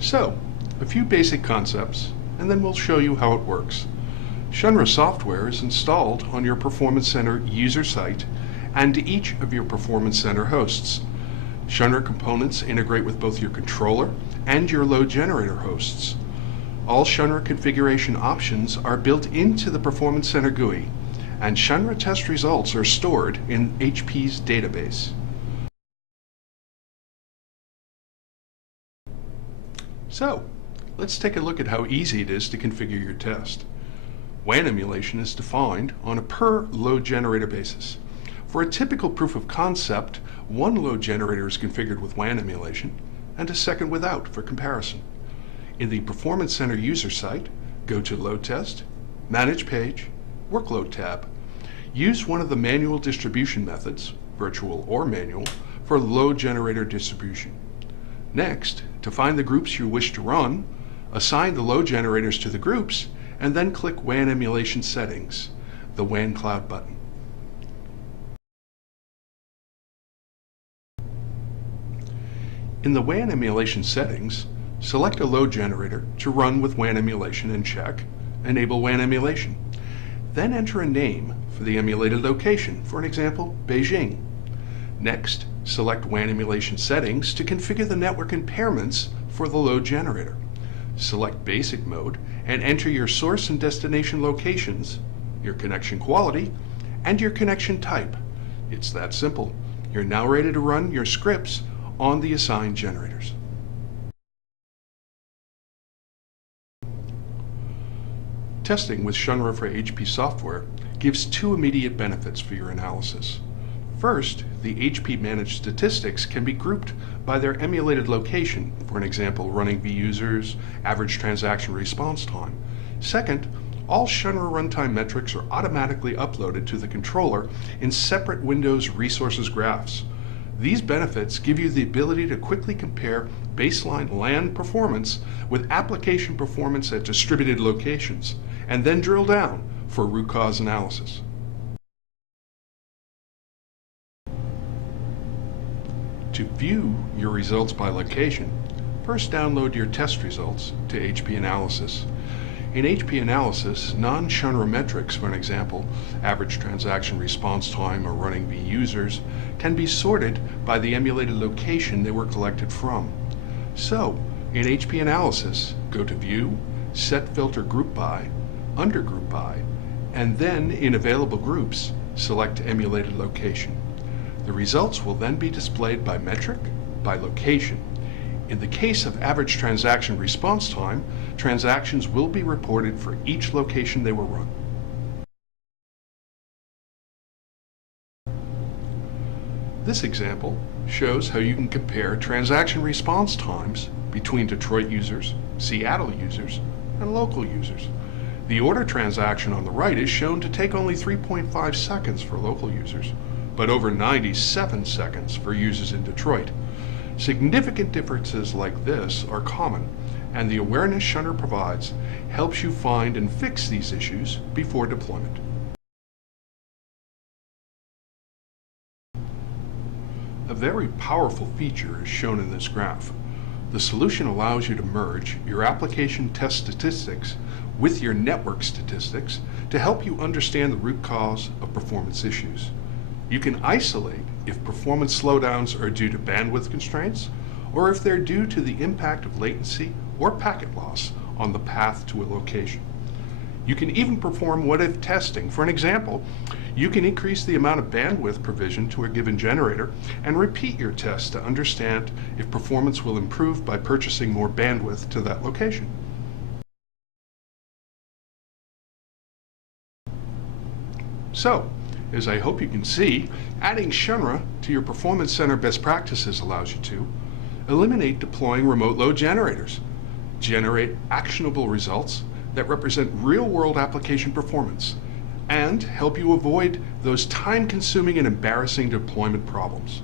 So, a few basic concepts, and then we'll show you how it works. Shunra software is installed on your Performance Center user site and each of your Performance Center hosts. Shunra components integrate with both your controller and your load generator hosts. All Shunra configuration options are built into the Performance Center GUI, and Shunra test results are stored in HP's database. So, let's take a look at how easy it is to configure your test. WAN emulation is defined on a per load generator basis. For a typical proof of concept, one load generator is configured with WAN emulation and a second without for comparison. In the Performance Center user site, go to Load Test, Manage Page, Workload tab. Use one of the manual distribution methods, virtual or manual, for load generator distribution. Next, to find the groups you wish to run, assign the load generators to the groups, and then click WAN Emulation Settings, the WAN Cloud button. In the WAN Emulation Settings, select a load generator to run with WAN emulation and check Enable WAN Emulation. Then enter a name for the emulated location, for an example, Beijing. Next, select WAN Emulation Settings to configure the network impairments for the load generator. Select Basic Mode and enter your source and destination locations, your connection quality, and your connection type. It's that simple. You're now ready to run your scripts on the assigned generators. Testing with Shunra for HP software gives two immediate benefits for your analysis. First, the HP managed statistics can be grouped by their emulated location, for an example, running vusers, average transaction response time. Second, all Shunra runtime metrics are automatically uploaded to the controller in separate Windows resources graphs. These benefits give you the ability to quickly compare baseline LAN performance with application performance at distributed locations, and then drill down for root cause analysis. To view your results by location, first download your test results to HP Analysis. In HP Analysis, non-Shunra metrics, for an example, average transaction response time or running vusers, can be sorted by the emulated location they were collected from. So, in HP Analysis, go to View, Set Filter Group By, Under Group By, and then in Available Groups, select Emulated Location. The results will then be displayed by metric, by location. In the case of average transaction response time, transactions will be reported for each location they were run. This example shows how you can compare transaction response times between Detroit users, Seattle users, and local users. The order transaction on the right is shown to take only 3.5 seconds for local users, but over 97 seconds for users in Detroit. Significant differences like this are common, and the awareness Shunra provides helps you find and fix these issues before deployment. A very powerful feature is shown in this graph. The solution allows you to merge your application test statistics with your network statistics to help you understand the root cause of performance issues. You can isolate if performance slowdowns are due to bandwidth constraints or if they're due to the impact of latency or packet loss on the path to a location. You can even perform what-if testing. For an example, you can increase the amount of bandwidth provision to a given generator and repeat your test to understand if performance will improve by purchasing more bandwidth to that location. So, as I hope you can see, adding Shunra to your Performance Center best practices allows you to eliminate deploying remote load generators, generate actionable results that represent real-world application performance, and help you avoid those time-consuming and embarrassing deployment problems.